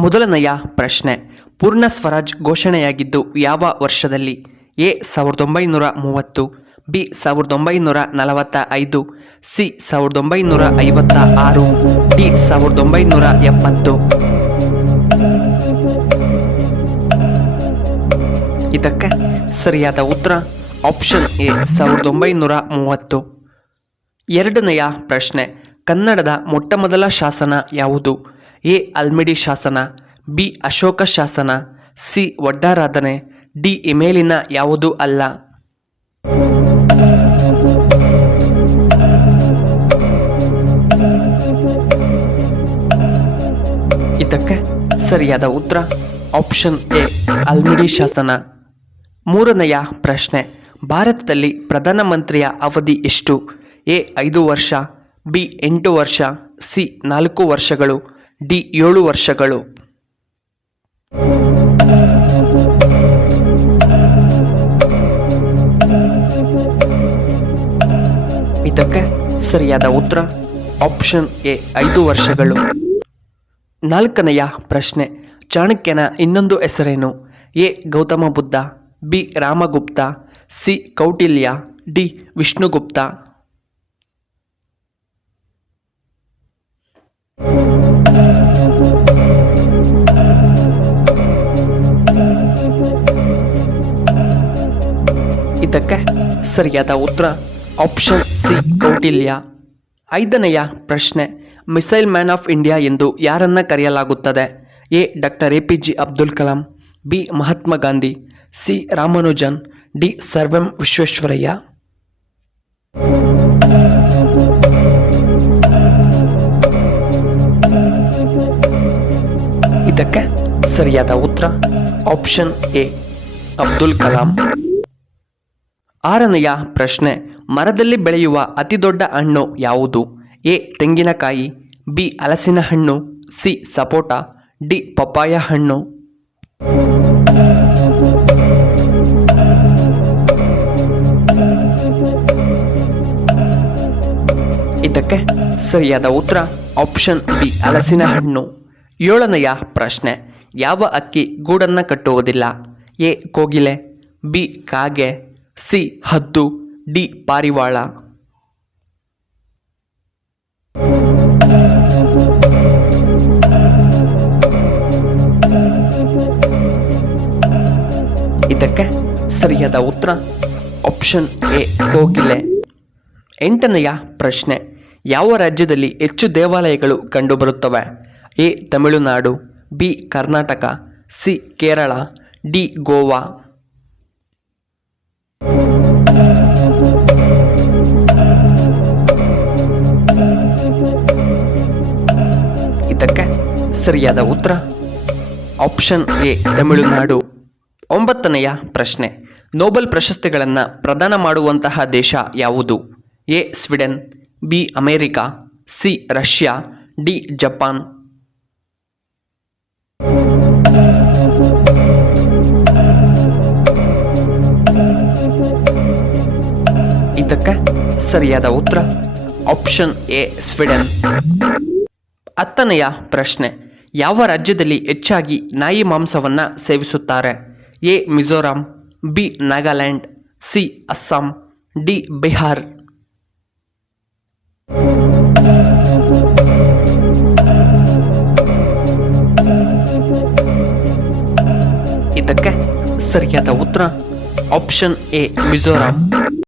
ಮೊದಲನೆಯ ಪ್ರಶ್ನೆ, ಪೂರ್ಣ ಸ್ವರಾಜ್ ಘೋಷಣೆಯಾಗಿದ್ದು ಯಾವ ವರ್ಷದಲ್ಲಿ? A 1930, B 1945, C 1956, D 1970. ಇದಕ್ಕೆ ಸರಿಯಾದ ಉತ್ತರ ಆಪ್ಷನ್ ಎ 1930. ಎರಡನೆಯ ಪ್ರಶ್ನೆ, ಕನ್ನಡದ ಮೊಟ್ಟಮೊದಲ ಶಾಸನ ಯಾವುದು? ಎ ಅಲ್ಮಿಡಿ ಶಾಸನ, ಬಿ ಅಶೋಕ ಶಾಸನ, ಸಿ ಒಡ್ಡಾರಾಧನೆ, ಡಿ ಇಮೇಲಿನ ಯಾವುದೂ ಅಲ್ಲ. ಇದಕ್ಕೆ ಸರಿಯಾದ ಉತ್ತರ ಆಪ್ಷನ್ ಎ ಅಲ್ಮಿಡಿ ಶಾಸನ. ಮೂರನೆಯ ಪ್ರಶ್ನೆ, ಭಾರತದಲ್ಲಿ ಪ್ರಧಾನಮಂತ್ರಿಯ ಅವಧಿ ಎಷ್ಟು? ಎ 5 ವರ್ಷ, ಬಿ 8 ವರ್ಷ, ಸಿ 4 ವರ್ಷಗಳು, ಡಿ 7 ವರ್ಷಗಳು. ಇದಕ್ಕೆ ಸರಿಯಾದ ಉತ್ತರ ಆಪ್ಷನ್ ಎ 5 ವರ್ಷಗಳು. ನಾಲ್ಕನೆಯ ಪ್ರಶ್ನೆ, ಚಾಣಕ್ಯನ ಇನ್ನೊಂದು ಹೆಸರೇನು? A Gautama Buddha, B Ramagupta, C Kautilya, D Vishnugupta. ಇದಕ್ಕೆ ಸರಿಯಾದ ಉತ್ತರ ಆಪ್ಷನ್ ಸಿ ಕೌಟಿಲ್ಯ. ಐದನೆಯ ಪ್ರಶ್ನೆ, ಮಿಸೈಲ್ ಮ್ಯಾನ್ ಆಫ್ ಇಂಡಿಯಾ ಎಂದು ಯಾರನ್ನ ಕರೆಯಲಾಗುತ್ತದೆ? A doctor APJ Abdul Kalam, B Mahatma Gandhi, C Ramanujan, D sir M Visvesvaraya. ಇದಕ್ಕೆ ಸರಿಯಾದ ಉತ್ತರ ಆಪ್ಷನ್ ಎ ಅಬ್ದುಲ್ ಕಲಾಂ. ಆರನೆಯ ಪ್ರಶ್ನೆ, ಮರದಲ್ಲಿ ಬೆಳೆಯುವ ಅತಿ ದೊಡ್ಡ ಹಣ್ಣು ಯಾವುದು? ಎ ತೆಂಗಿನಕಾಯಿ, ಬಿ ಹಲಸಿನ ಹಣ್ಣು, ಸಿ ಸಪೋಟ, ಡಿ ಪಪ್ಪಾಯ ಹಣ್ಣು. ಇದಕ್ಕೆ ಸರಿಯಾದ ಉತ್ತರ ಆಪ್ಷನ್ ಬಿ ಹಲಸಿನ ಹಣ್ಣು. ಏಳನೆಯ ಪ್ರಶ್ನೆ, ಯಾವ ಅಕ್ಕಿ ಗೂಡನ್ನು ಕಟ್ಟುವುದಿಲ್ಲ? ಎ ಕೋಗಿಲೆ, ಬಿ ಕಾಗೆ, ಸಿ ಹದ್ದು, ಡಿ ಪಾರಿವಾಳ. ಇದಕ್ಕೆ ಸರಿಯಾದ ಉತ್ತರ ಆಪ್ಷನ್ ಎ ಕೋಗಿಲೆ. ಎಂಟನೆಯ ಪ್ರಶ್ನೆ, ಯಾವ ರಾಜ್ಯದಲ್ಲಿ ಹೆಚ್ಚು ದೇವಾಲಯಗಳು ಕಂಡುಬರುತ್ತವೆ? A Tamil Nadu, B Karnataka, C Kerala, D Goa. ಇದಕ್ಕೆ ಸರಿಯಾದ ಉತ್ತರ ಆಪ್ಷನ್ ಎ ತಮಿಳುನಾಡು. ಒಂಬತ್ತನೆಯ ಪ್ರಶ್ನೆ, ನೊಬೆಲ್ ಪ್ರಶಸ್ತಿಗಳನ್ನು ಪ್ರದಾನ ಮಾಡುವಂತಹ ದೇಶ ಯಾವುದು? A Sweden, B America, C Russia, D Japan. ಇದಕ್ಕೆ ಸರಿಯಾದ ಉತ್ತರ ಆಪ್ಷನ್ ಎ ಸ್ವೀಡನ್. ಹತ್ತನೆಯ ಪ್ರಶ್ನೆ, ಯಾವ ರಾಜ್ಯದಲ್ಲಿ ಹೆಚ್ಚಾಗಿ ನಾಯಿ ಮಾಂಸವನ್ನು ಸೇವಿಸುತ್ತಾರೆ? A Mizoram, B Nagaland, C Assam, D Bihar. ಇದಕ್ಕೆ ಸರಿಯಾದ ಉತ್ತರ ಆಪ್ಷನ್ ಎ ಮಿಜೋರಾಂ.